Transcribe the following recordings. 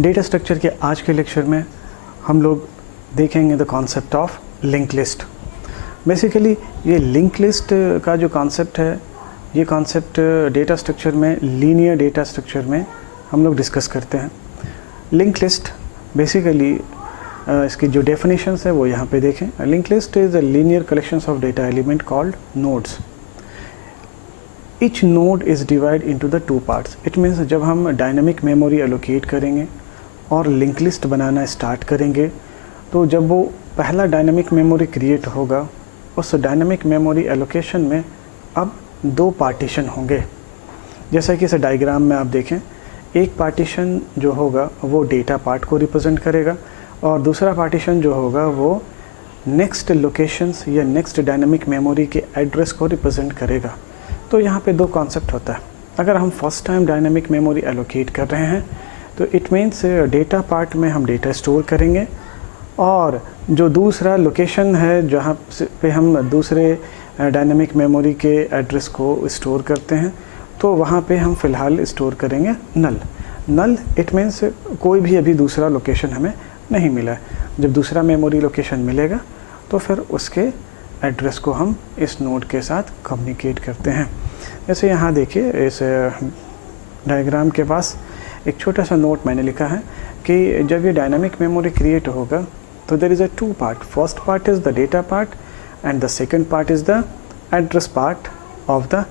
Data structure के आज के लेक्चर में हम लोग देखेंगे the concept of link list. Basically ये लिंक लिस्ट का जो कॉन्सेप्ट है, ये कॉन्सेप्ट डेटा स्ट्रक्चर में, लीनियर डेटा स्ट्रक्चर में हम लोग डिस्कस करते हैं। लिंक लिस्ट बेसिकली इसकी जो डेफिनेशंस है वो यहाँ पे देखें। Link list is a linear collections of data element called nodes. Each node is divide into the two parts. It means जब हम डायनामिक मेमोरी एलोकेट करेंगे और लिंक लिस्ट बनाना स्टार्ट करेंगे, तो जब वो पहला डायनामिक मेमोरी क्रिएट होगा, उस डायनामिक मेमोरी एलोकेशन में अब दो पार्टीशन होंगे। जैसा कि इस डायग्राम में आप देखें, एक पार्टीशन जो होगा वो डेटा पार्ट को रिप्रेजेंट करेगा और दूसरा पार्टीशन जो होगा वो नेक्स्ट लोकेशंस या नेक्स्ट डायनामिक मेमोरी के एड्रेस को रिप्रेजेंट करेगा। तो यहाँ पे दो कॉन्सेप्ट होता है। अगर हम first time dynamic memory allocate कर रहे हैं तो इट मीन्स डेटा पार्ट में हम डेटा स्टोर करेंगे और जो दूसरा लोकेशन है जहाँ पे हम दूसरे डायनामिक मेमोरी के एड्रेस को स्टोर करते हैं, तो वहाँ पे हम फ़िलहाल स्टोर करेंगे नल। इट मीन्स कोई भी अभी दूसरा लोकेशन हमें नहीं मिला है। जब दूसरा मेमोरी लोकेशन मिलेगा तो फिर उसके एड्रेस को हम इस नोड के साथ कम्युनिकेट करते हैं। जैसे यहाँ देखिए, इस डायग्राम के पास एक छोटा सा नोट मैंने लिखा है कि जब ये डायनामिक मेमोरी क्रिएट होगा तो there is a two part. First part is the data part and the second part is the address part of the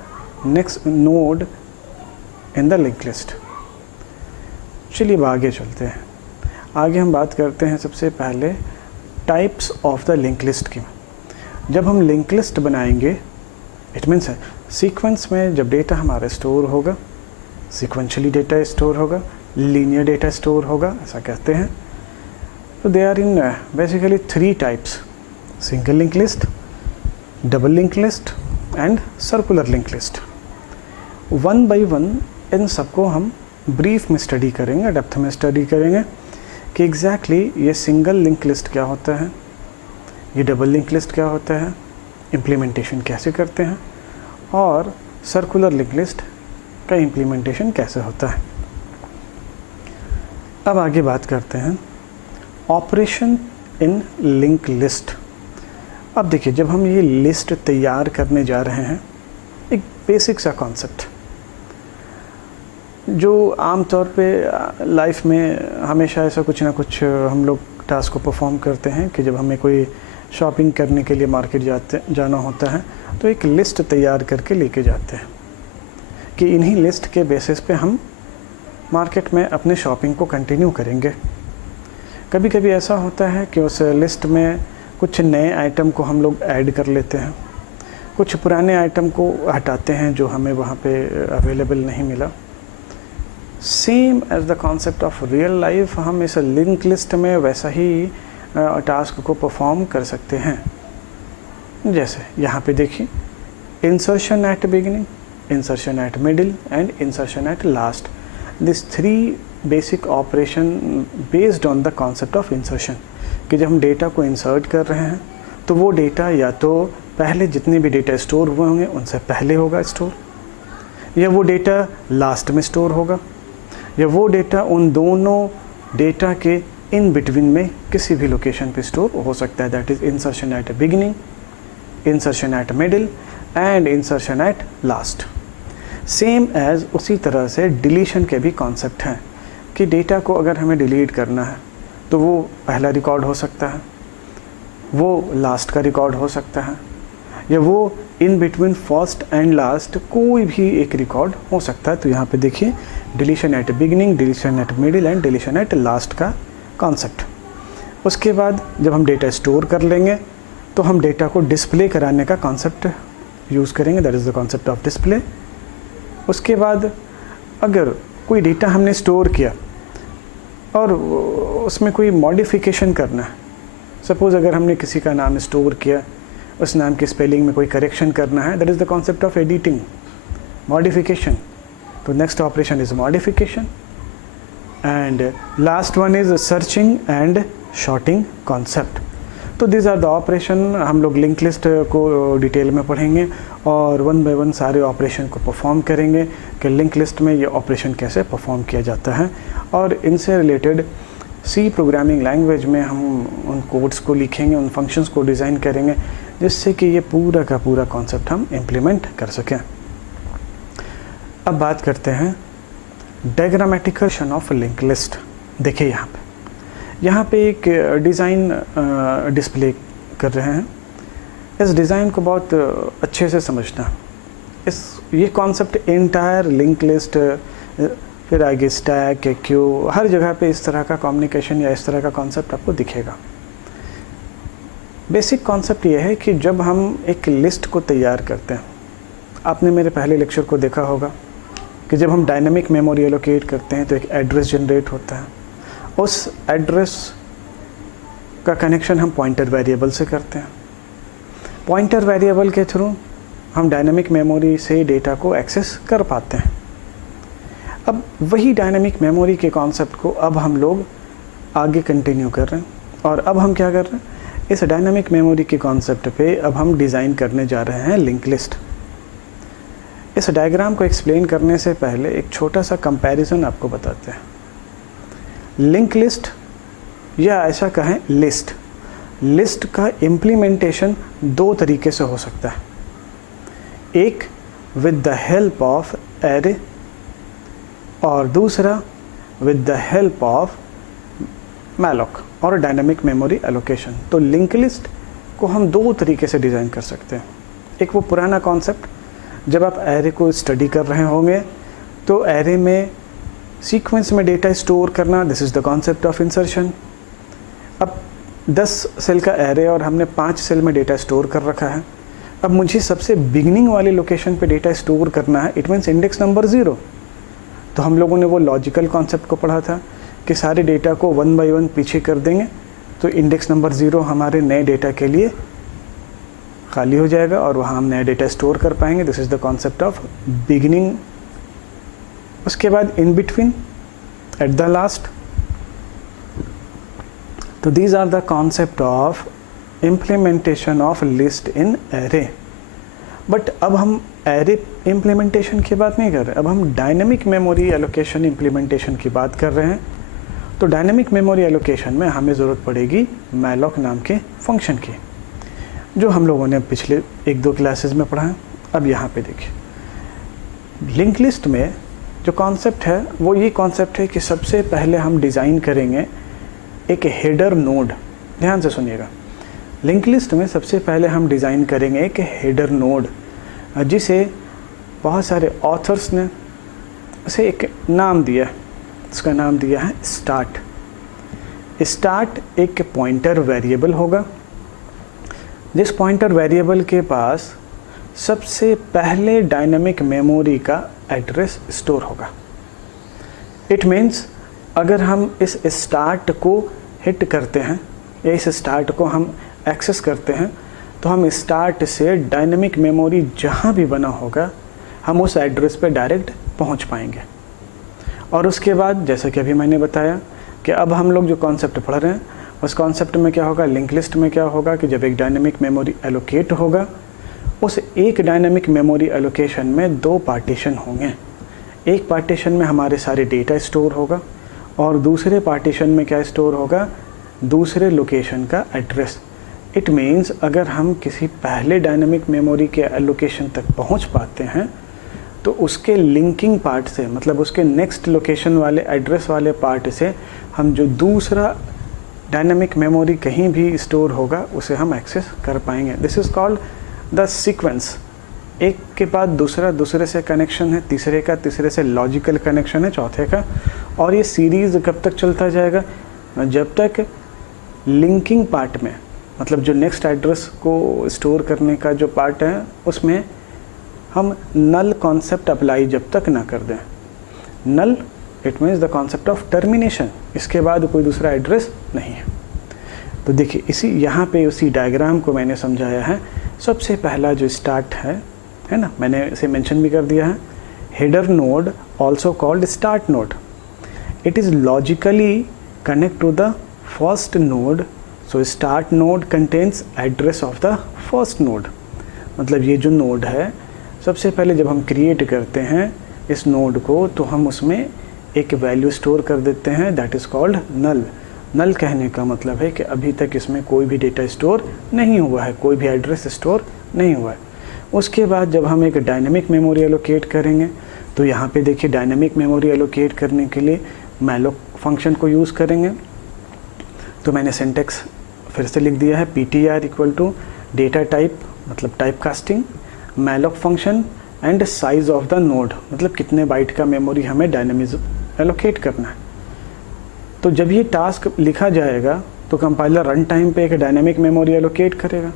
next node in the link list. चलिए अब आगे चलते हैं। आगे हम बात करते हैं सबसे पहले types of the link list की। जब हम लिंक लिस्ट बनाएंगे, इट मीन्स सीक्वेंस में जब डेटा हमारा स्टोर होगा, सीक्वेंशली डेटा स्टोर होगा, लीनियर डेटा स्टोर होगा, ऐसा कहते हैं। तो they are in basically three types: single link list, double link list and circular link list. One by one इन सबको हम ब्रीफ में स्टडी करेंगे, डेप्थ में स्टडी करेंगे कि एग्जैक्टली ये सिंगल लिंक लिस्ट क्या होता है, ये डबल लिंक लिस्ट क्या होता है, इम्प्लीमेंटेशन कैसे करते हैं, और सर्कुलर लिंक लिस्ट का इम्प्लीमेंटेशन कैसे होता है। अब आगे बात करते हैं ऑपरेशन इन लिंक लिस्ट। अब देखिए, जब हम ये लिस्ट तैयार करने जा रहे हैं, एक बेसिक सा कॉन्सेप्ट जो आमतौर पे लाइफ में हमेशा ऐसा कुछ ना कुछ हम लोग टास्क को परफॉर्म करते हैं कि जब हमें कोई शॉपिंग करने के लिए मार्केट जाना होता है तो एक लिस्ट तैयार करके लेके जाते हैं कि इन्हीं लिस्ट के बेसिस पे हम मार्केट में अपने शॉपिंग को कंटिन्यू करेंगे। कभी कभी ऐसा होता है कि उस लिस्ट में कुछ नए आइटम को हम लोग ऐड कर लेते हैं, कुछ पुराने आइटम को हटाते हैं जो हमें वहाँ पे अवेलेबल नहीं मिला। Same as the concept of real life, हम इस लिंक लिस्ट में वैसा ही टास्क को परफॉर्म कर सकते हैं। जैसे यहाँ पे देखिए, insertion at beginning, insertion at middle and insertion at last. This three basic operation based on the concept of insertion, कि जब हम डेटा को इंसर्ट कर रहे हैं तो वो डेटा या तो पहले जितने भी डेटा स्टोर हुए होंगे उनसे पहले होगा स्टोर, या वो डेटा लास्ट में स्टोर होगा, या वो डेटा उन दोनों डेटा के इन बिटवीन में किसी भी लोकेशन पे स्टोर हो सकता है। That is insertion at beginning, insertion at middle and insertion at last. Same as उसी तरह से डिलीशन के भी कॉन्सेप्ट हैं कि डेटा को अगर हमें डिलीट करना है तो वो पहला रिकॉर्ड हो सकता है, वो लास्ट का रिकॉर्ड हो सकता है, या वो in between first and last कोई भी एक रिकॉर्ड हो सकता है। तो यहाँ पे देखिए, deletion at beginning, deletion eight middle and deletion at last का कॉन्सेप्ट। उसके बाद जब हम डेटा स्टोर कर लेंगे तो हम डेटा को डिस्प्ले कराने का कॉन्सेप्ट यूज़ करेंगे, that is the concept of display. उसके बाद अगर कोई डेटा हमने स्टोर किया और उसमें कोई मॉडिफिकेशन करना है, सपोज़ अगर हमने किसी का नाम स्टोर किया, उस नाम के स्पेलिंग में कोई करेक्शन करना है, that is the concept of editing, modification. तो next operation is modification and last one is searching and sorting concept. तो दिस आर द ऑपरेशन। हम लोग लिंक लिस्ट को डिटेल में पढ़ेंगे और वन बाय वन सारे ऑपरेशन को परफॉर्म करेंगे कि लिंक लिस्ट में ये ऑपरेशन कैसे परफॉर्म किया जाता है, और इनसे रिलेटेड सी प्रोग्रामिंग लैंग्वेज में हम उन कोड्स को लिखेंगे, उन फंक्शंस को डिज़ाइन करेंगे, जिससे कि ये पूरा का पूरा कॉन्सेप्ट हम इम्प्लीमेंट कर सकें। अब बात करते हैं डायग्रामेटिकल ऑफ लिंक लिस्ट। देखिए यहाँ पे एक डिज़ाइन डिस्प्ले कर रहे हैं। इस डिज़ाइन को बहुत अच्छे से समझना। ये कॉन्सेप्ट एंटायर लिंक लिस्ट, फिर आगे स्टैक, क्यू, हर जगह पे इस तरह का कम्युनिकेशन या इस तरह का कॉन्सेप्ट आपको दिखेगा। बेसिक कॉन्सेप्ट ये है कि जब हम एक लिस्ट को तैयार करते हैं, आपने मेरे पहले लेक्चर को देखा होगा कि जब हम डायनामिक मेमोरी एलोकेट करते हैं तो एक एड्रेस जनरेट होता है। उस एड्रेस का कनेक्शन हम पॉइंटर वेरिएबल से करते हैं। पॉइंटर वेरिएबल के थ्रू हम डायनामिक मेमोरी से डेटा को एक्सेस कर पाते हैं। अब वही डायनामिक मेमोरी के कॉन्सेप्ट को अब हम लोग आगे कंटिन्यू कर रहे हैं, और अब हम क्या कर रहे हैं, इस डायनामिक मेमोरी के कॉन्सेप्ट पे अब हम डिज़ाइन करने जा रहे हैं लिंक लिस्ट। इस डायग्राम को एक्सप्लेन करने से पहले एक छोटा सा कंपैरिजन आपको बताते हैं। लिंक लिस्ट या ऐसा कहें लिस्ट का इम्प्लीमेंटेशन दो तरीके से हो सकता है। एक with the help of array और दूसरा with the help of malloc और डायनामिक मेमोरी एलोकेशन। तो लिंक लिस्ट को हम दो तरीके से डिज़ाइन कर सकते हैं। एक वो पुराना कॉन्सेप्ट, जब आप एरे को स्टडी कर रहे होंगे तो एरे में सीक्वेंस में डेटा स्टोर करना, this is the concept of insertion. अब 10 सेल का एरे और हमने 5 सेल में डेटा स्टोर कर रखा है। अब मुझे सबसे बिगनिंग वाली लोकेशन पे डेटा स्टोर करना है, इट मीन्स इंडेक्स नंबर 0। तो हम लोगों ने वो लॉजिकल कॉन्सेप्ट को पढ़ा था कि सारे डेटा को 1 बाय 1 पीछे कर देंगे तो इंडेक्स नंबर 0 हमारे नए डेटा के लिए खाली हो जाएगा और वहाँ हम नया डेटा स्टोर कर पाएंगे। This is the concept of beginning. उसके बाद in between, at the last. तो these are the concept of implementation of list in array. But अब हम एरे इम्प्लीमेंटेशन की बात नहीं कर रहे, अब हम डायनेमिक मेमोरी एलोकेशन इम्प्लीमेंटेशन की बात कर रहे हैं। तो डायनेमिक मेमोरी एलोकेशन में हमें ज़रूरत पड़ेगी मैलॉक नाम के फंक्शन की, जो हम लोगों ने पिछले 1-2 क्लासेस में पढ़ा है। अब यहाँ पे देखिए, लिंक लिस्ट में जो कॉन्सेप्ट है वो ये कॉन्सेप्ट है कि सबसे पहले हम डिज़ाइन करेंगे एक हेडर नोड। ध्यान से सुनिएगा, लिंक लिस्ट में सबसे पहले हम डिज़ाइन करेंगे एक हेडर नोड, जिसे बहुत सारे ऑथर्स ने उसे एक नाम दिया है। इसका नाम दिया है स्टार्ट। स्टार्ट एक पॉइंटर वेरिएबल होगा, जिस पॉइंटर वेरिएबल के पास सबसे पहले डायनामिक मेमोरी का एड्रेस स्टोर होगा। इट मीन्स अगर हम इस स्टार्ट को हिट करते हैं या इस स्टार्ट को हम एक्सेस करते हैं तो हम स्टार्ट से डायनामिक मेमोरी जहाँ भी बना होगा हम उस एड्रेस पे डायरेक्ट पहुँच पाएंगे। और उसके बाद जैसा कि अभी मैंने बताया कि अब हम लोग जो कॉन्सेप्ट पढ़ रहे हैं उस कॉन्सेप्ट में क्या होगा, लिंक लिस्ट में क्या होगा कि जब एक डायनामिक मेमोरी एलोकेट होगा, उस एक डायनामिक मेमोरी एलोकेशन में 2 पार्टीशन होंगे। एक पार्टीशन में हमारे सारे डेटा स्टोर होगा और दूसरे पार्टीशन में क्या स्टोर होगा, दूसरे लोकेशन का एड्रेस। इट मीन्स अगर हम किसी पहले डायनामिक मेमोरी के एलोकेशन तक पहुंच पाते हैं तो उसके लिंकिंग पार्ट से, मतलब उसके नेक्स्ट लोकेशन वाले एड्रेस वाले पार्ट से हम जो दूसरा डायनामिक मेमोरी कहीं भी स्टोर होगा उसे हम एक्सेस कर पाएंगे। This is called the sequence. एक के बाद दूसरा, दूसरे से कनेक्शन है, तीसरे का, तीसरे से लॉजिकल कनेक्शन है, चौथे का, और ये सीरीज़ कब तक चलता जाएगा, जब तक लिंकिंग पार्ट में, मतलब जो नेक्स्ट एड्रेस को स्टोर करने का जो पार्ट है उसमें हम नल कॉन्सेप्ट अप्लाई जब तक ना कर दें। Null it means the concept of termination, इसके बाद कोई दूसरा एड्रेस नहीं है। तो देखिए इसी यहाँ पे उसी डायग्राम को मैंने समझाया है। सबसे पहला जो स्टार्ट है ना, मैंने इसे मेंशन भी कर दिया है, header node also called start node. It is logically connect to the first node, so start node contains address of the first node. मतलब ये जो नोड है, सबसे पहले जब हम क्रिएट करते हैं इस नोड को तो हम उसमें एक वैल्यू स्टोर कर देते हैं, दैट इज़ कॉल्ड नल। नल कहने का मतलब है कि अभी तक इसमें कोई भी डेटा स्टोर नहीं हुआ है, कोई भी एड्रेस स्टोर नहीं हुआ है। उसके बाद जब हम एक डायनेमिक मेमोरी एलोकेट करेंगे तो यहाँ पे देखिए डायनेमिक मेमोरी एलोकेट करने के लिए मैलोक फंक्शन को यूज़ करेंगे। तो मैंने सिंटेक्स फिर से लिख दिया है, ptr equal to data type मतलब type casting, malloc function and size of the node मतलब कितने बाइट का मेमोरी हमें डायनेमिक एलोकेट करना है। तो जब ये टास्क लिखा जाएगा तो कंपाइलर रन टाइम पे एक डायनेमिक मेमोरी एलोकेट करेगा।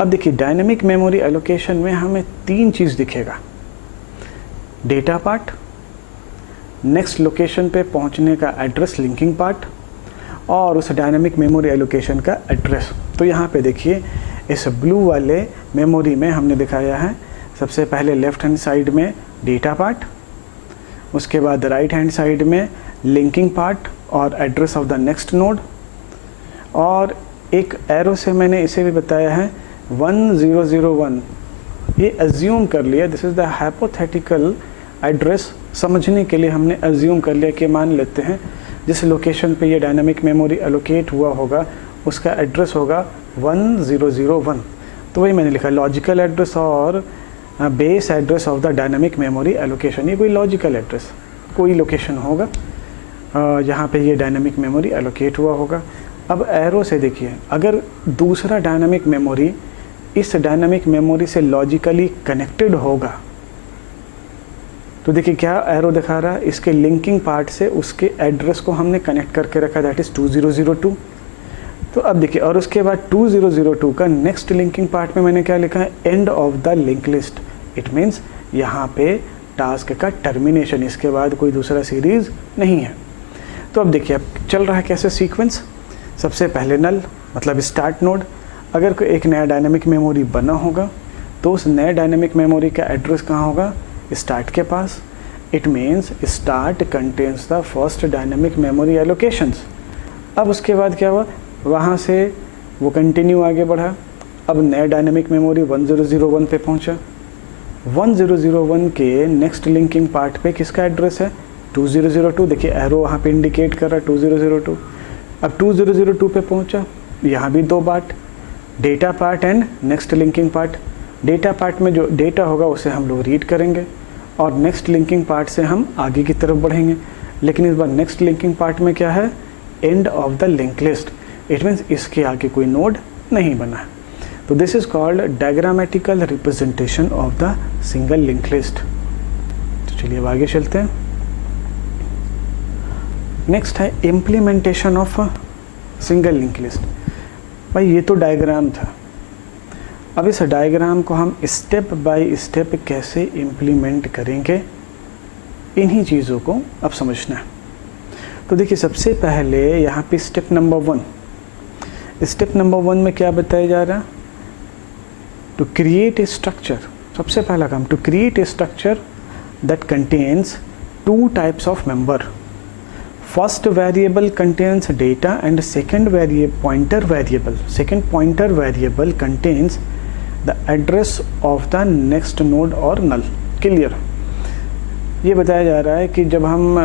अब देखिए डायनेमिक मेमोरी एलोकेशन में हमें 3 चीज़ दिखेगा, डेटा पार्ट, नेक्स्ट लोकेशन पे पहुंचने का एड्रेस लिंकिंग पार्ट और उस डायनेमिक मेमोरी एलोकेशन का एड्रेस। तो यहाँ पे देखिए इस ब्लू वाले मेमोरी में हमने दिखाया है सबसे पहले लेफ़्ट हैंड साइड में डेटा पार्ट, उसके बाद राइट हैंड साइड में लिंकिंग पार्ट और address of the next node, और एक एरो से मैंने इसे भी बताया है 1001। ये अज्यूम कर लिया, this is the hypothetical address, समझने के लिए हमने अज्यूम कर लिया कि मान लेते हैं जिस लोकेशन पे ये डायनामिक मेमोरी एलोकेट हुआ होगा उसका एड्रेस होगा 1001। तो वही मैंने लिखा लॉजिकल एड्रेस और base address of the dynamic memory allocation. ये कोई लॉजिकल एड्रेस कोई लोकेशन होगा जहाँ पे ये डायनामिक मेमोरी एलोकेट हुआ होगा। अब एरो से देखिए अगर दूसरा डायनामिक मेमोरी इस डायनामिक मेमोरी से लॉजिकली कनेक्टेड होगा तो देखिए क्या एरो दिखा रहा है, इसके लिंकिंग पार्ट से उसके एड्रेस को हमने कनेक्ट करके रखा, दैट इज़ 2002। तो अब देखिए और उसके बाद 2002 का नेक्स्ट लिंकिंग पार्ट में मैंने क्या लिखा है, end of the link list. It means यहाँ पे टास्क का टर्मिनेशन, इसके बाद कोई दूसरा सीरीज़ नहीं है। तो अब देखिए अब चल रहा है कैसे सीक्वेंस, सबसे पहले नल मतलब स्टार्ट नोड। अगर कोई एक नया डायनामिक मेमोरी बना होगा तो उस नए डायनामिक मेमोरी का एड्रेस कहाँ होगा, स्टार्ट के पास। It means start contains the first dynamic memory allocations. अब उसके बाद क्या हुआ, वहाँ से वो कंटिन्यू आगे बढ़ा, अब नया डायनामिक मेमोरी 1001 पे पहुँचा। 1001 के नेक्स्ट लिंकिंग पार्ट पे किसका एड्रेस है, 2002। देखिए एरो वहाँ पे इंडिकेट कर रहा है 2002। अब 2002 पे पहुँचा, यहाँ भी 2 part, data part and next linking part. Data part में जो डेटा होगा उसे हम लोग रीड करेंगे और नेक्स्ट लिंकिंग पार्ट से हम आगे की तरफ बढ़ेंगे। लेकिन इस बार नेक्स्ट लिंकिंग पार्ट में क्या है, end of the link list. It means इसके आगे कोई नोड नहीं बना है। तो this is called diagrammatical representation of the single link list. तो चलिए अब आगे चलते हैं। नेक्स्ट है implementation of single link list. भाई ये तो डायग्राम था, अब इस डायग्राम को हम स्टेप बाय स्टेप कैसे इम्प्लीमेंट करेंगे, इन्हीं चीज़ों को अब समझना है। तो देखिए सबसे पहले यहाँ पे स्टेप नंबर 1, स्टेप नंबर 1 में क्या बताया जा रहा है, टू क्रिएट ए स्ट्रक्चर। सबसे पहला काम, to create a structure that contains 2 types of member. First variable contains data and second pointer variable contains the address of the next node और null। क्लियर। ये बताया जा रहा है कि जब हम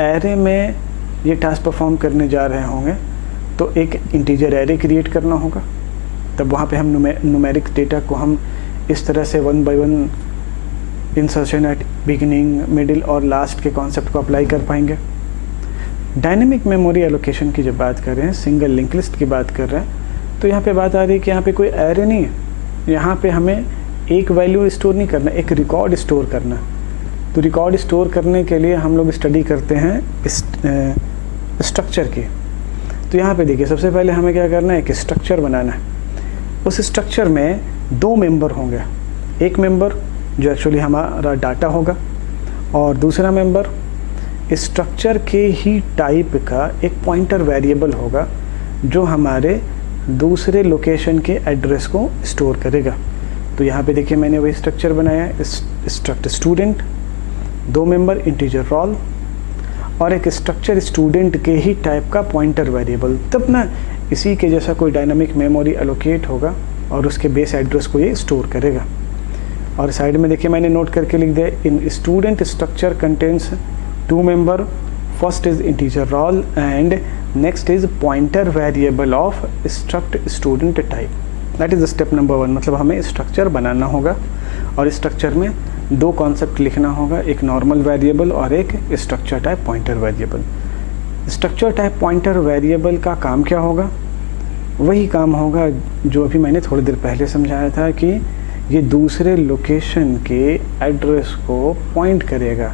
एरे में ये टास्क परफॉर्म करने जा रहे होंगे तो एक इंटीजर एरे क्रिएट करना होगा, तब वहाँ पे हम न्यूमेरिक डेटा को हम इस तरह से 1 by 1 insertion at beginning, middle और लास्ट के कॉन्सेप्ट को अप्लाई कर पाएंगे। डायनेमिक मेमोरी एलोकेशन की जब बात कर रहे हैं, सिंगल लिंक लिस्ट की बात कर रहे हैं, तो यहाँ पे बात आ रही है कि यहाँ पे कोई एरे नहीं है, यहाँ पे हमें एक वैल्यू स्टोर नहीं करना, एक रिकॉर्ड स्टोर करना। तो रिकॉर्ड स्टोर करने के लिए हम लोग स्टडी करते हैं स्ट्रक्चर की। तो यहाँ पे देखिए सबसे पहले हमें क्या करना है, एक स्ट्रक्चर बनाना है। उस स्ट्रक्चर में 2 मेंबर होंगे, एक मेंबर जो एक्चुअली हमारा डाटा होगा और दूसरा मेंबर स्ट्रक्चर के ही टाइप का एक पॉइंटर वेरिएबल होगा जो हमारे दूसरे लोकेशन के एड्रेस को स्टोर करेगा। तो यहाँ पे देखिए मैंने वही स्ट्रक्चर बनाया है, struct student, 2 member integer roll और एक स्ट्रक्चर स्टूडेंट के ही टाइप का पॉइंटर वेरिएबल। तब ना इसी के जैसा कोई डायनामिक मेमोरी एलोकेट होगा और उसके बेस एड्रेस को ये स्टोर करेगा। और साइड में देखिए मैंने नोट करके लिख दिया, in student structure contains 2 member, first is integer roll and next is pointer variable of struct student type. That is step number 1। मतलब हमें स्ट्रक्चर बनाना होगा और स्ट्रक्चर में 2 कॉन्सेप्ट लिखना होगा, एक नॉर्मल वेरिएबल और एक structure type pointer variable. Structure type pointer variable का काम क्या होगा? वही काम होगा जो अभी मैंने थोड़ी देर पहले समझाया था कि ये दूसरे लोकेशन के एड्रेस को पॉइंट करेगा,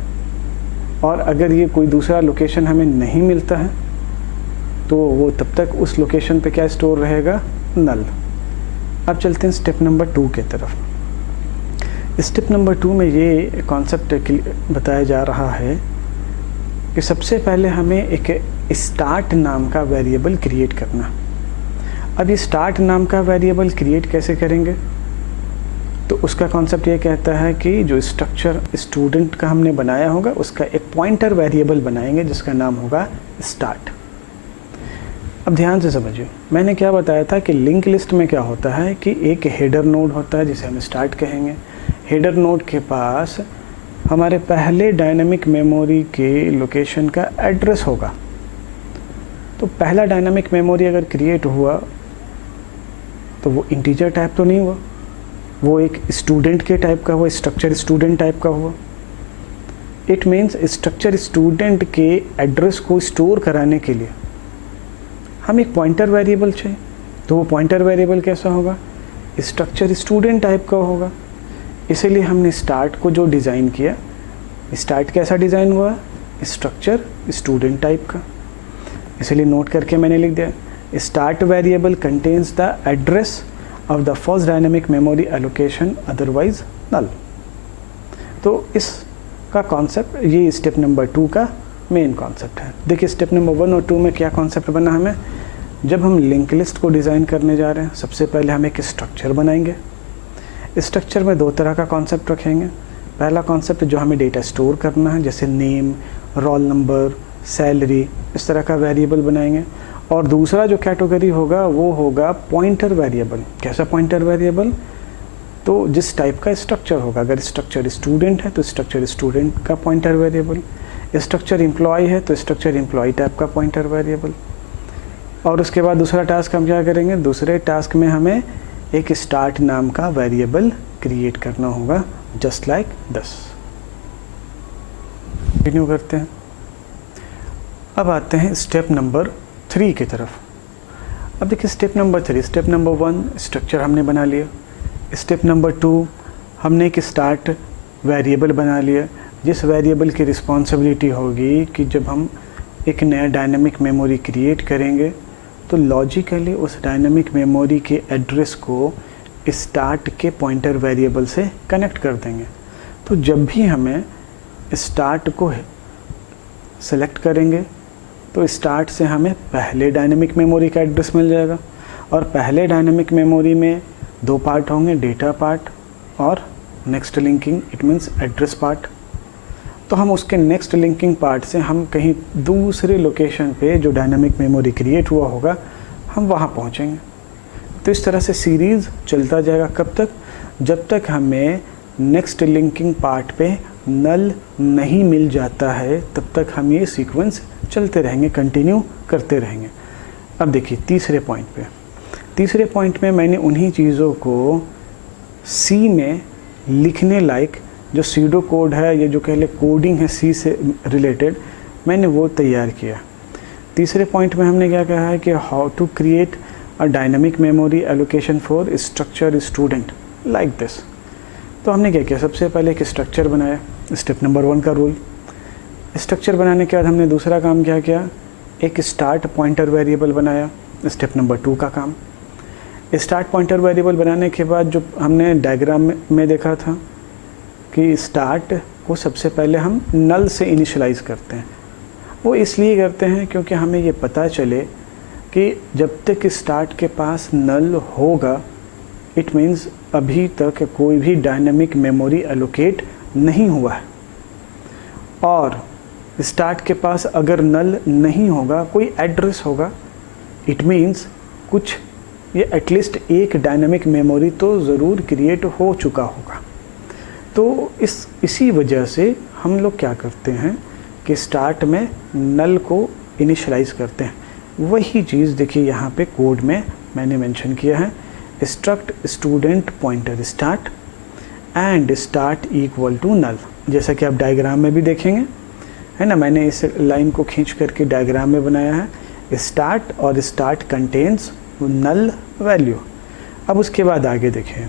और अगर ये कोई दूसरा लोकेशन हमें नहीं मिलता है तो वो तब तक उस लोकेशन पे क्या स्टोर रहेगा? नल। अब चलते हैं स्टेप नंबर 2 के तरफ। स्टेप नंबर 2 में ये कॉन्सेप्ट बताया जा रहा है कि सबसे पहले हमें एक स्टार्ट नाम का वेरिएबल क्रिएट करना। अब ये स्टार्ट नाम का वेरिएबल क्रिएट कैसे करेंगे? तो उसका कॉन्सेप्ट ये कहता है कि जो स्ट्रक्चर स्टूडेंट का हमने बनाया होगा उसका एक पॉइंटर वेरिएबल बनाएंगे जिसका नाम होगा स्टार्ट। अब ध्यान से समझिए, मैंने क्या बताया था कि लिंक लिस्ट में क्या होता है कि एक हेडर नोड होता है जिसे हम स्टार्ट कहेंगे। हेडर नोड के पास हमारे पहले डायनामिक मेमोरी के लोकेशन का एड्रेस होगा। तो पहला डायनामिक मेमोरी अगर क्रिएट हुआ तो वो इंटीजर टाइप तो नहीं हुआ, वो एक स्टूडेंट के टाइप का हुआ, स्ट्रक्चर स्टूडेंट टाइप का हुआ। इट मीन्स स्ट्रक्चर स्टूडेंट के एड्रेस को स्टोर कराने के लिए हम एक पॉइंटर वेरिएबल चाहिए। तो वो पॉइंटर वेरिएबल कैसा होगा? स्ट्रक्चर स्टूडेंट टाइप का होगा। इसीलिए हमने स्टार्ट को जो डिज़ाइन किया, स्टार्ट कैसा डिज़ाइन हुआ? स्ट्रक्चर स्टूडेंट टाइप का। इसीलिए नोट करके मैंने लिख दिया, start variable contains the address of the first dynamic memory allocation otherwise null। तो इसका कॉन्सेप्ट ये स्टेप नंबर 2 का मेन कॉन्सेप्ट है। देखिए स्टेप नंबर 1 और 2 में क्या कॉन्सेप्ट बना हमें? जब हम लिंक लिस्ट को डिज़ाइन करने जा रहे हैं सबसे पहले हम एक स्ट्रक्चर बनाएंगे। स्ट्रक्चर में 2 तरह का कॉन्सेप्ट रखेंगे। पहला कॉन्सेप्ट जो हमें डेटा स्टोर करना है, जैसे नेम, रोल नंबर, सैलरी, इस तरह का वेरिएबल बनाएंगे। और दूसरा जो कैटेगरी होगा वो होगा पॉइंटर वेरिएबल। कैसा पॉइंटर वेरिएबल? तो जिस टाइप का स्ट्रक्चर होगा, अगर स्ट्रक्चर स्टूडेंट है तो स्ट्रक्चर स्टूडेंट का पॉइंटर वेरिएबल, स्ट्रक्चर एम्प्लॉय है तो स्ट्रक्चर एम्प्लॉय टाइप का पॉइंटर वेरिएबल। और उसके बाद दूसरा टास्क हम क्या करेंगे? दूसरे टास्क में हमें एक स्टार्ट नाम का वेरिएबल क्रिएट करना होगा, जस्ट लाइक दिस। कंटिन्यू करते हैं। अब आते हैं स्टेप नंबर 3 की तरफ। अब देखिए step number 3, step number 1 structure हमने बना लिया, स्टेप नंबर 2 हमने एक स्टार्ट वेरिएबल बना लिया, जिस वेरिएबल की रिस्पॉन्सिबिलिटी होगी कि जब हम एक नया डायनामिक मेमोरी क्रिएट करेंगे तो लॉजिकली उस डायनामिक मेमोरी के एड्रेस को स्टार्ट के पॉइंटर वेरिएबल से कनेक्ट कर देंगे। तो जब भी हमें स्टार्ट को सेलेक्ट करेंगे तो स्टार्ट से हमें पहले डायनामिक मेमोरी का एड्रेस मिल जाएगा, और पहले डायनामिक मेमोरी में 2 पार्ट होंगे, डेटा पार्ट और next linking, it means address part. तो हम उसके नेक्स्ट लिंकिंग पार्ट से हम कहीं दूसरे लोकेशन पे जो डायनामिक मेमोरी क्रिएट हुआ होगा हम वहाँ पहुँचेंगे। तो इस तरह से सीरीज़ चलता जाएगा। कब तक? जब तक हमें नेक्स्ट लिंकिंग पार्ट पे नल नहीं मिल जाता है तब तक हम ये सीक्वेंस चलते रहेंगे, कंटिन्यू करते रहेंगे। अब देखिए तीसरे पॉइंट में मैंने उन्हीं चीज़ों को सी में लिखने लायक जो सीडो कोड है, ये जो कह ले कोडिंग है सी से रिलेटेड, मैंने वो तैयार किया। तीसरे पॉइंट में हमने क्या कहा है कि how to create a dynamic memory allocation for structure student like this. तो हमने क्या किया? सबसे पहले एक स्ट्रक्चर बनाया, स्टेप नंबर 1 का रूल। स्ट्रक्चर बनाने के बाद हमने दूसरा काम क्या किया? एक स्टार्ट पॉइंटर वेरिएबल बनाया, स्टेप नंबर 2 का काम। स्टार्ट पॉइंटर वेरिएबल बनाने के बाद जो हमने डायग्राम में देखा था कि स्टार्ट को सबसे पहले हम नल से इनिशियलाइज़ करते हैं। वो इसलिए करते हैं क्योंकि हमें ये पता चले कि जब तक स्टार्ट के पास नल होगा इट मीन्स अभी तक कोई भी डायनामिक मेमोरी एलोकेट नहीं हुआ है, और स्टार्ट के पास अगर नल नहीं होगा, कोई एड्रेस होगा, इट मीन्स कुछ ये एटलीस्ट एक डायनेमिक मेमोरी तो ज़रूर क्रिएट हो चुका होगा। तो इसी वजह से हम लोग क्या करते हैं कि स्टार्ट में नल को इनिशियलाइज़ करते हैं। वही चीज़ देखिए यहाँ पे कोड में मैंने मेंशन किया है, struct student pointer start and start equal to null. जैसा कि आप डायग्राम में भी देखेंगे, है ना, मैंने इस लाइन को खींच करके डायग्राम में बनाया है। स्टार्ट और स्टार्ट कंटेन्स नल वैल्यू। अब उसके बाद आगे देखें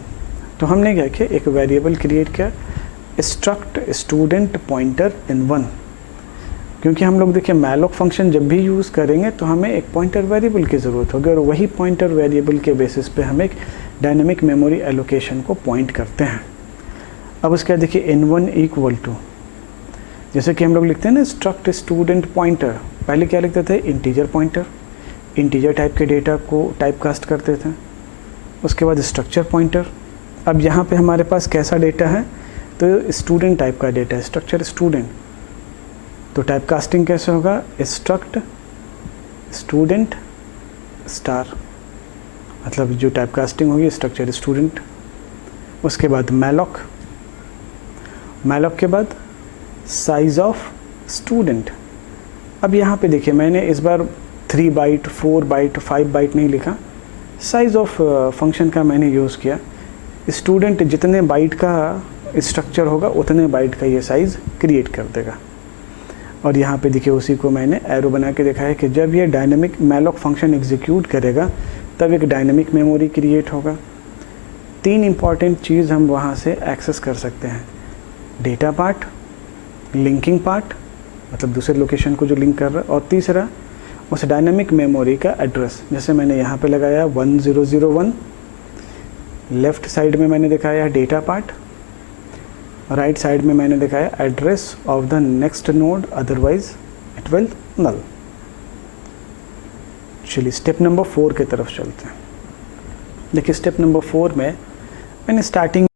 तो हमने क्या किया, एक वेरिएबल क्रिएट किया, स्ट्रक्ट स्टूडेंट पॉइंटर इन 1। क्योंकि हम लोग देखिए मैलोक फंक्शन जब भी यूज़ करेंगे तो हमें एक पॉइंटर वेरिएबल की ज़रूरत होगी, और वही पॉइंटर वेरिएबल के बेसिस पे हम एक डायनेमिक मेमोरी एलोकेशन को पॉइंट करते हैं। अब उसके बाद देखिए n1 इक्वल टू, जैसे कि हम लोग लिखते हैं ना स्ट्रक्ट स्टूडेंट पॉइंटर, पहले क्या लिखते थे, इंटीजर पॉइंटर, इंटीजर टाइप के डेटा को टाइप कास्ट करते थे। उसके बाद स्ट्रक्चर पॉइंटर। अब यहाँ पे हमारे पास कैसा डेटा है, तो स्टूडेंट टाइप का डेटा है, स्ट्रक्चर स्टूडेंट। तो टाइप कास्टिंग कैसे होगा, स्ट्रक्ट स्टूडेंट स्टार, मतलब जो टाइप कास्टिंग होगी स्ट्रक्चर स्टूडेंट। उसके बाद मैलॉक, मैलॉक के बाद साइज ऑफ स्टूडेंट। अब यहाँ पे देखिए मैंने इस बार 3 बाइट 4 बाइट 5 बाइट नहीं लिखा, साइज ऑफ फंक्शन का मैंने यूज़ किया। स्टूडेंट जितने बाइट का स्ट्रक्चर होगा उतने बाइट का ये साइज़ क्रिएट कर देगा। और यहाँ पे देखिए उसी को मैंने एरो बना के दिखाया कि जब ये डायनेमिक मैलॉक फंक्शन एग्जीक्यूट करेगा तब एक डायनेमिक मेमोरी क्रिएट होगा। 3 इंपॉर्टेंट चीज़ हम वहाँ से एक्सेस कर सकते हैं, डेटा पार्ट, लिंकिंग पार्ट मतलब दूसरे लोकेशन को जो लिंक कर रहा है, और तीसरा उस डायनेमिक मेमोरी का एड्रेस। जैसे मैंने यहाँ पे लगाया 1001, लेफ़्ट साइड में मैंने दिखाया डेटा पार्ट, राइट साइड में मैंने दिखाया address of the next node, otherwise it will null. चलिए स्टेप नंबर 4 की तरफ चलते हैं। देखिए स्टेप नंबर 4 में मैंने स्टार्टिंग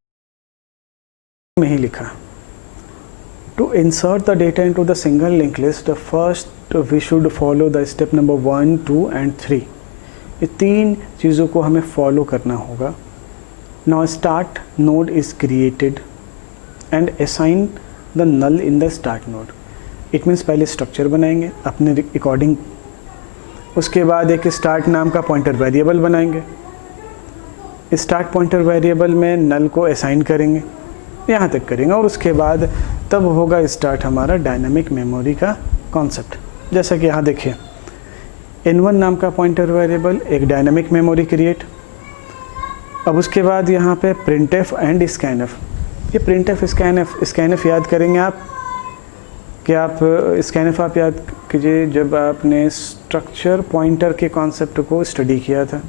में ही लिखा, to insert the data into the single link list first we should follow the step number 1, 2 and 3। ये 3 चीज़ों को हमें फॉलो करना होगा। Now start node is created and assign the null in the start node. It means पहले structure बनाएंगे अपने according, उसके बाद एक स्टार्ट नाम का पॉइंटर वेरिएबल बनाएंगे, स्टार्ट पॉइंटर वेरिएबल में नल को असाइन करेंगे, यहाँ तक करेंगे, और उसके बाद तब होगा स्टार्ट हमारा डायनामिक मेमोरी का कॉन्सेप्ट। जैसा कि यहाँ देखिए n1 नाम का पॉइंटर वेरिएबल, एक डायनामिक मेमोरी क्रिएट। अब उसके बाद यहाँ पे printf एंड scanf। ये printf scanf याद करेंगे आप कि आप scanf आप याद कीजिए जब आपने स्ट्रक्चर पॉइंटर के कॉन्सेप्ट को स्टडी किया था।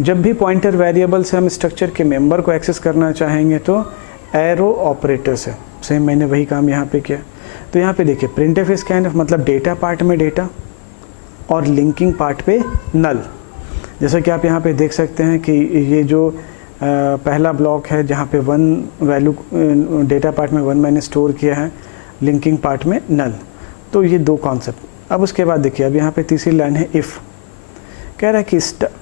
जब भी पॉइंटर वेरिएबल से हम स्ट्रक्चर के मेंबर को एक्सेस करना चाहेंगे तो एरो ऑपरेटर से, सेम मैंने वही काम यहाँ पे किया। तो यहाँ पे देखिए printf scanf मतलब डेटा पार्ट में डेटा और लिंकिंग पार्ट पे नल। जैसा कि आप यहाँ पे देख सकते हैं कि ये जो पहला ब्लॉक है जहाँ पे 1 वैल्यू डेटा पार्ट में 1 मैंने स्टोर किया है, लिंकिंग पार्ट में नल। तो ये 2 कॉन्सेप्ट। अब उसके बाद देखिए अब यहाँ पे तीसरी लाइन है इफ़, कह रहा है कि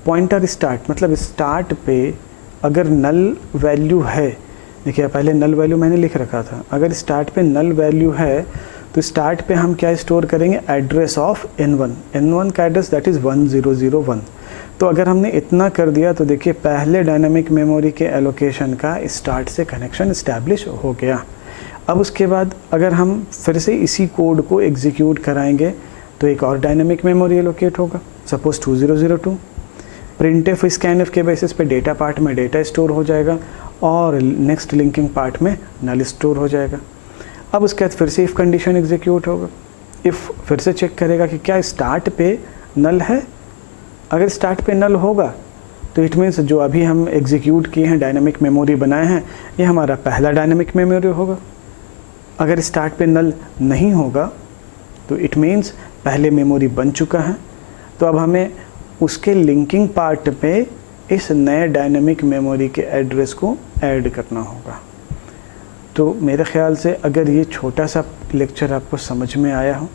पॉइंटर स्टार्ट मतलब स्टार्ट पे अगर नल वैल्यू है, देखिए पहले नल वैल्यू मैंने लिख रखा था, अगर स्टार्ट पे नल वैल्यू है तो स्टार्ट पे हम क्या स्टोर करेंगे, एड्रेस ऑफ n1 का एड्रेस दैट इज़ 1001। तो अगर हमने इतना कर दिया तो देखिए पहले डायनामिक मेमोरी के एलोकेशन का स्टार्ट से कनेक्शन इस्टेब्लिश हो गया। अब उसके बाद अगर हम फिर से इसी कोड को एग्जीक्यूट कराएंगे तो एक और डायनामिक मेमोरी एलोकेट होगा, सपोज 2002। printf scanf के बेसिस पे डेटा पार्ट में डेटा स्टोर हो जाएगा और नेक्स्ट लिंकिंग पार्ट में नल स्टोर हो जाएगा। अब उसके बाद फिर से इफ़ कंडीशन एग्जीक्यूट होगा, इफ़ फिर से चेक करेगा कि क्या स्टार्ट पे नल है। अगर स्टार्ट पे नल होगा तो इट मीन्स जो अभी हम एग्जीक्यूट किए हैं डायनामिक मेमोरी बनाए हैं ये हमारा पहला डायनामिक मेमोरी होगा। अगर स्टार्ट पे नल नहीं होगा तो इट मीन्स पहले मेमोरी बन चुका है। तो अब हमें उसके लिंकिंग पार्ट पे इस नए डायनामिक मेमोरी के एड्रेस को ऐड करना होगा। तो मेरे ख्याल से अगर ये छोटा सा लेक्चर आपको समझ में आया हो,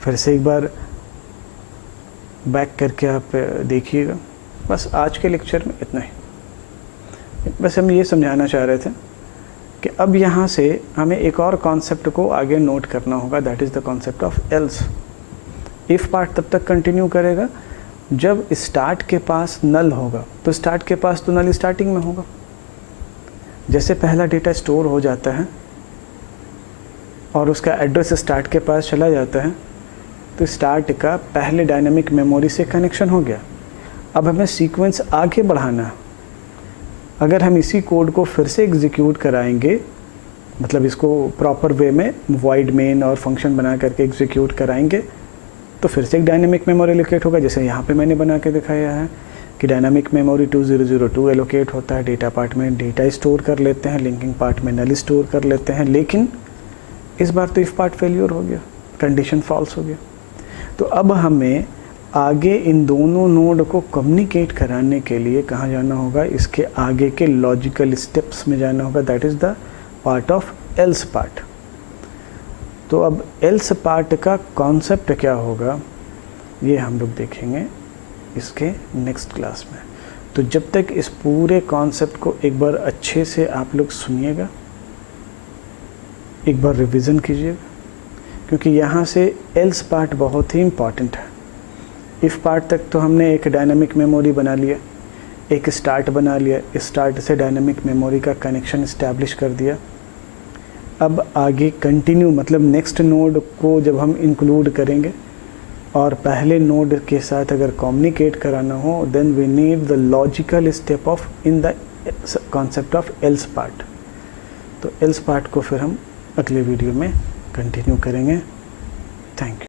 फिर से एक बार बैक करके आप देखिएगा। बस आज के लेक्चर में इतना ही। बस हम ये समझाना चाह रहे थे कि अब यहाँ से हमें एक और कॉन्सेप्ट को आगे नोट करना होगा, that is the concept of else. If part तब तक कंटिन्यू करेगा जब स्टार्ट के पास नल होगा। तो स्टार्ट के पास तो नल स्टार्टिंग में होगा। जैसे पहला डेटा स्टोर हो जाता है और उसका एड्रेस स्टार्ट के पास चला जाता है, तो स्टार्ट का पहले डायनामिक मेमोरी से कनेक्शन हो गया। अब हमें सीक्वेंस आगे बढ़ाना है। अगर हम इसी कोड को फिर से एग्जीक्यूट कराएंगे, मतलब इसको प्रॉपर वे में वॉइड मेन और फंक्शन बना करके एग्जीक्यूट कराएंगे, तो फिर से एक डायनामिक मेमोरी एलोकेट होगा। जैसे यहाँ पे मैंने बना के दिखाया है कि डायनामिक मेमोरी 2002 एलोकेट होता है। डेटा पार्ट में डेटा स्टोर कर लेते हैं, लिंकिंग पार्ट में नल स्टोर कर लेते हैं। लेकिन इस बार तो इफ़ पार्ट फेलियर हो गया, कंडीशन फॉल्स हो गया। तो अब हमें आगे इन दोनों नोड को कम्युनिकेट कराने के लिए कहाँ जाना होगा, इसके आगे के लॉजिकल स्टेप्स में जाना होगा, that is the part of else part. तो अब एल्स पार्ट का कॉन्सेप्ट क्या होगा ये हम लोग देखेंगे इसके नेक्स्ट क्लास में। तो जब तक इस पूरे कॉन्सेप्ट को एक बार अच्छे से आप लोग सुनिएगा, एक बार रिवीजन कीजिएगा, क्योंकि यहाँ से एल्स पार्ट बहुत ही इम्पॉर्टेंट है। इफ़ पार्ट तक तो हमने एक डायनामिक मेमोरी बना लिया, एक स्टार्ट बना लिया, स्टार्ट से डायनामिक मेमोरी का कनेक्शन इस्टेब्लिश कर दिया। अब आगे कंटिन्यू मतलब नेक्स्ट नोड को जब हम इंक्लूड करेंगे और पहले नोड के साथ अगर कम्युनिकेट कराना हो, then we need the logical step of in the concept of else part. तो एल्स पार्ट को फिर हम अगले वीडियो में कंटिन्यू करेंगे। Thank you.